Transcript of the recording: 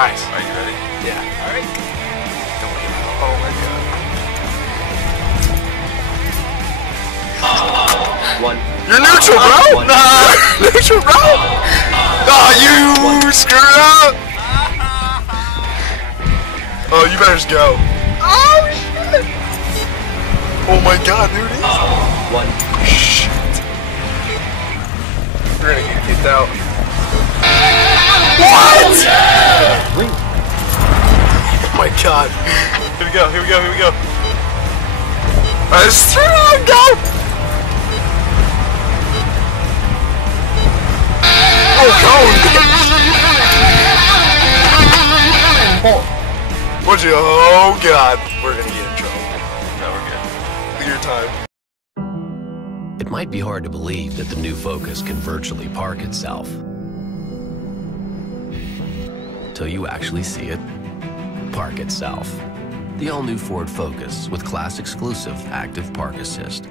Nice. Are you ready? Yeah. All right. Oh my god. One. You're neutral, bro! Nah! Neutral, bro! Nah, you screwed up! Oh, you better just go. Oh, shit! Oh my god, there it is. One. Shit. We're gonna get kicked out. What?! Wait. Oh my god. Here we go, here we go, here we go. Let's go! Oh, cone! What'd you? Oh god, we're gonna get in trouble. No, we're good. Look at your time. It might be hard to believe that the new Focus can virtually park itself. Till you actually see it park itself. The all-new Ford Focus with class-exclusive Active Park Assist.